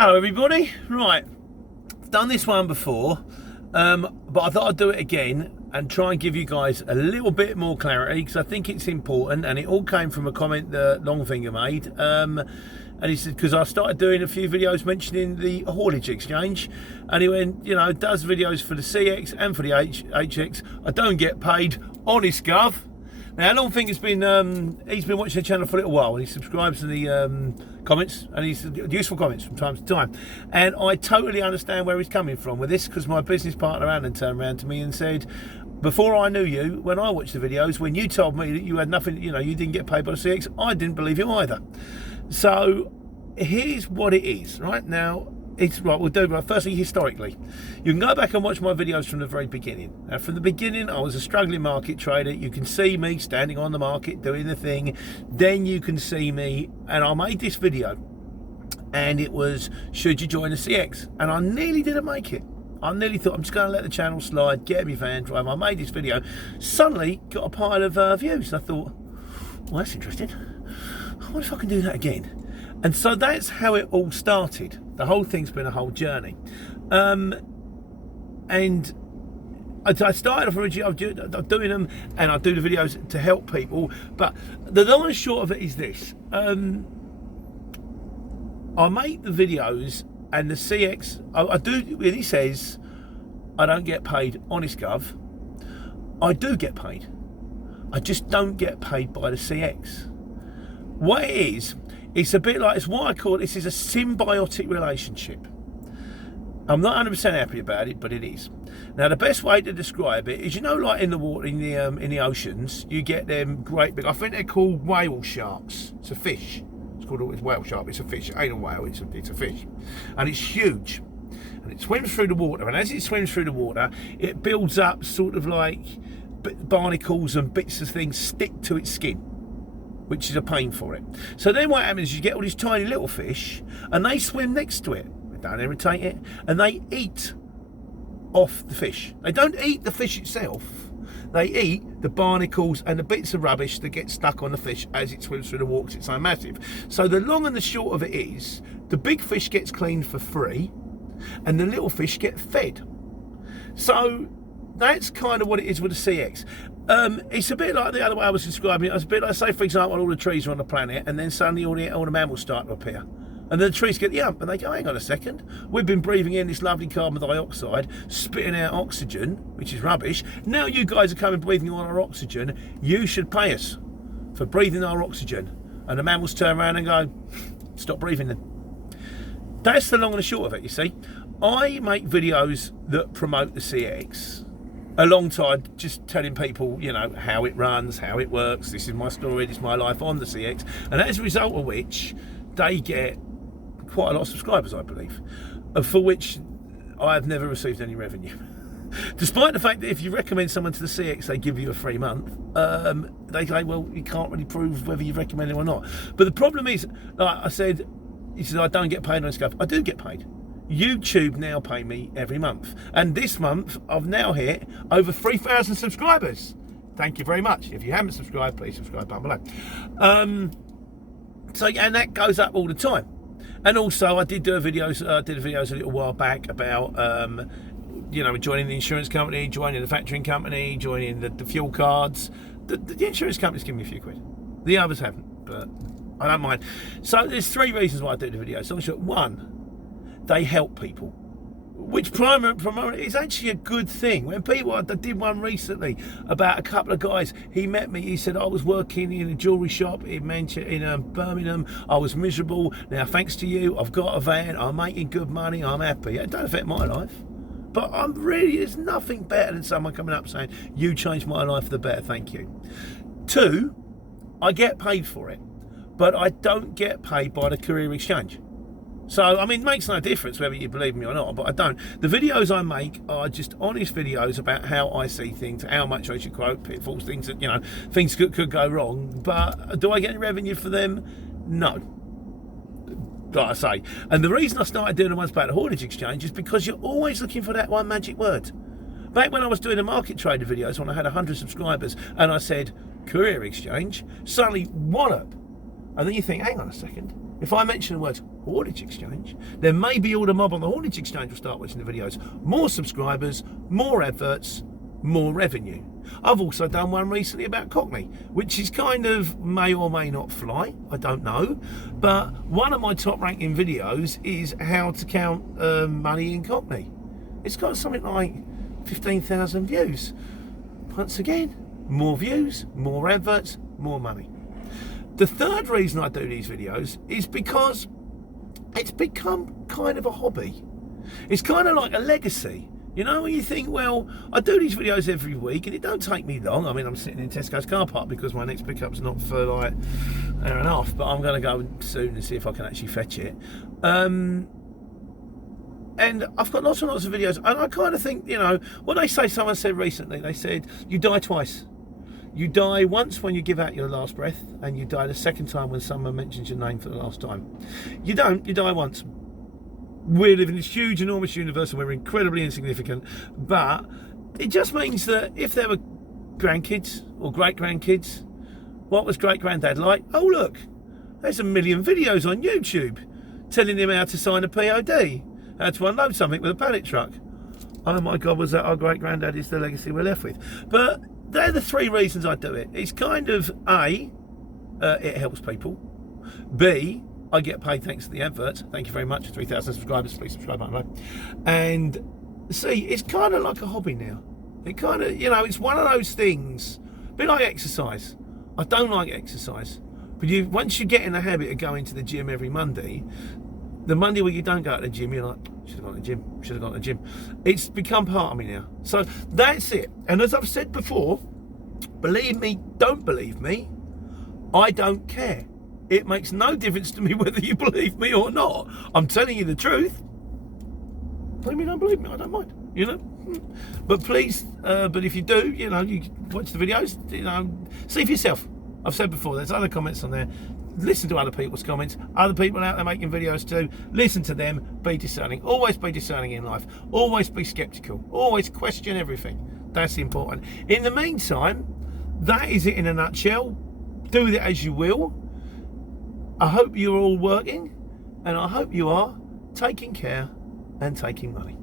Hello everybody. Right, I've done this one before, but I thought I'd do it again and try and give you guys a little bit more clarity because I think it's important, and it all came from a comment that Longfinger made. And he said, because I started doing a few videos mentioning the Haulage Exchange, and he went, you know, does videos for the CX and for the HX. I don't get paid, honest gov. Now, Longfinger's been he's been watching the channel for a little while, and he subscribes to the comments, and he's useful comments from time to time. And I totally understand where he's coming from with this, because my business partner Alan turned around to me and said, before I knew you, when I watched the videos, when you told me that you had nothing, you know, you didn't get paid by the CX, I didn't believe you either. So here's what it is. Right now, it's right. We'll do right. Firstly, historically, you can go back and watch my videos from the very beginning. Now, from the beginning, I was a struggling market trader. You can see me standing on the market doing the thing. Then you can see me, and I made this video, and it was, should you join the CX? And I nearly didn't make it. I nearly thought, I'm just going to let the channel slide, get me van drive. I made this video, suddenly got a pile of views. And I thought, well, that's interesting. I wonder if I can do that again. And so that's how it all started. The whole thing's been a whole journey. And I started off originally doing them, and I do the videos to help people. But the long and short of it is this. I make the videos, and the CX, I do, when he says, I don't get paid, honest gov, I do get paid. I just don't get paid by the CX. What it is, it's a bit like, it's what I call, this is a symbiotic relationship. I'm not 100% happy about it, but it is. Now, the best way to describe it is, you know, like in the water, in the oceans, you get them great big, I think they're called whale sharks. It's a fish. It's called a whale shark. It's a fish. It ain't a whale. It's a fish, and it's huge. And it swims through the water, and as it swims through the water, it builds up sort of like barnacles and bits of things stick to its skin, which is a pain for it. So then what happens is you get all these tiny little fish, and they swim next to it. They don't irritate it, and they eat off the fish. They don't eat the fish itself. They eat the barnacles and the bits of rubbish that get stuck on the fish as it swims through the water, 'cause it's so massive. So the long and the short of it is, the big fish gets cleaned for free, and the little fish get fed. So that's kind of what it is with the CX. It's a bit like the other way I was describing it. It's a bit like, say, for example, all the trees are on the planet, and then suddenly all the mammals start to appear. And then the trees get the hump, and they go, hang on a second, we've been breathing in this lovely carbon dioxide, spitting out oxygen, which is rubbish. Now you guys are coming breathing on our oxygen. You should pay us for breathing our oxygen. And the mammals turn around and go, stop breathing then. That's the long and the short of it, you see. I make videos that promote the CX, alongside just telling people, you know, how it runs, how it works. This is my story, this is my life on the CX. And as a result of which, they get quite a lot of subscribers, I believe, for which I have never received any revenue. Despite the fact that if you recommend someone to the CX, they give you a free month. They say, well, you can't really prove whether you recommend it or not. But the problem is, like I said, he said, I don't get paid on stuff. I do get paid. YouTube now pay me every month, and this month I've now hit over 3,000 subscribers. Thank you very much. If you haven't subscribed, please subscribe down below. So, and that goes up all the time. And also, I did videos a little while back about you know, joining the insurance company, joining the factoring company, joining the fuel cards. The insurance company's giving me a few quid. The others haven't, but I don't mind. So there's three reasons why I do the videos. So I'm sure, one, they help people, which primarily is actually a good thing. When people, I did one recently about a couple of guys. He met me. He said, I was working in a jewellery shop in Birmingham. I was miserable. Now, thanks to you, I've got a van. I'm making good money. I'm happy. It don't affect my life, but there's nothing better than someone coming up saying, you changed my life for the better. Thank you. Two, I get paid for it, but I don't get paid by the Courier Exchange. So, I mean, it makes no difference whether you believe me or not, but I don't. The videos I make are just honest videos about how I see things, how much I should quote, pitfalls, things that, you know, things could go wrong. But do I get any revenue for them? No. Like I say. And the reason I started doing the ones about the Haulage Exchange is because you're always looking for that one magic word. Back when I was doing the market trader videos, when I had 100 subscribers, and I said, Courier Exchange, suddenly wallop. And then you think, hang on a second. If I mention the words Haulage Exchange, then maybe all the mob on the Haulage Exchange will start watching the videos. More subscribers, more adverts, more revenue. I've also done one recently about Cockney, which is kind of may or may not fly, I don't know, but one of my top ranking videos is how to count money in Cockney. It's got something like 15,000 views. Once again, more views, more adverts, more money. The third reason I do these videos is because it's become kind of a hobby. It's kind of like a legacy. You know, when you think, well, I do these videos every week and it don't take me long. I mean, I'm sitting in Tesco's car park because my next pickup's not for like an hour and a half, but I'm going to go soon and see if I can actually fetch it. And I've got lots and lots of videos, and I kind of think, you know, what they say, someone said recently, they said, you die twice. You die once when you give out your last breath, and you die the second time when someone mentions your name for the last time. You don't, you die once. We live in this huge, enormous universe and we're incredibly insignificant, but it just means that if there were grandkids or great-grandkids, what was great-granddad like? Oh, look, there's a million videos on YouTube telling him how to sign a POD, how to unload something with a pallet truck. Oh my God, was that our great-granddad is the legacy we're left with? But they're the three reasons I do it. It's kind of A, it helps people. B, I get paid thanks to the adverts. Thank you very much. 3,000 subscribers. Please subscribe button below. And see, it's kind of like a hobby now. It kind of, you know, it's one of those things. A bit like exercise. I don't like exercise, but once you get in the habit of going to the gym every Monday, the Monday where you don't go to the gym, you're like, should have gone to the gym. Should have gone to the gym. It's become part of me now. So that's it. And as I've said before, believe me, don't believe me, I don't care. It makes no difference to me whether you believe me or not. I'm telling you the truth. Believe me, don't believe me, I don't mind, you know. But please, but if you do, you know, you watch the videos, you know, see for yourself. I've said before, there's other comments on there. Listen to other people's comments. Other people out there making videos too. Listen to them. Be discerning. Always be discerning in life. Always be skeptical. Always question everything. That's important. In the meantime, that is it in a nutshell. Do with it as you will. I hope you're all working, and I hope you are taking care and taking money.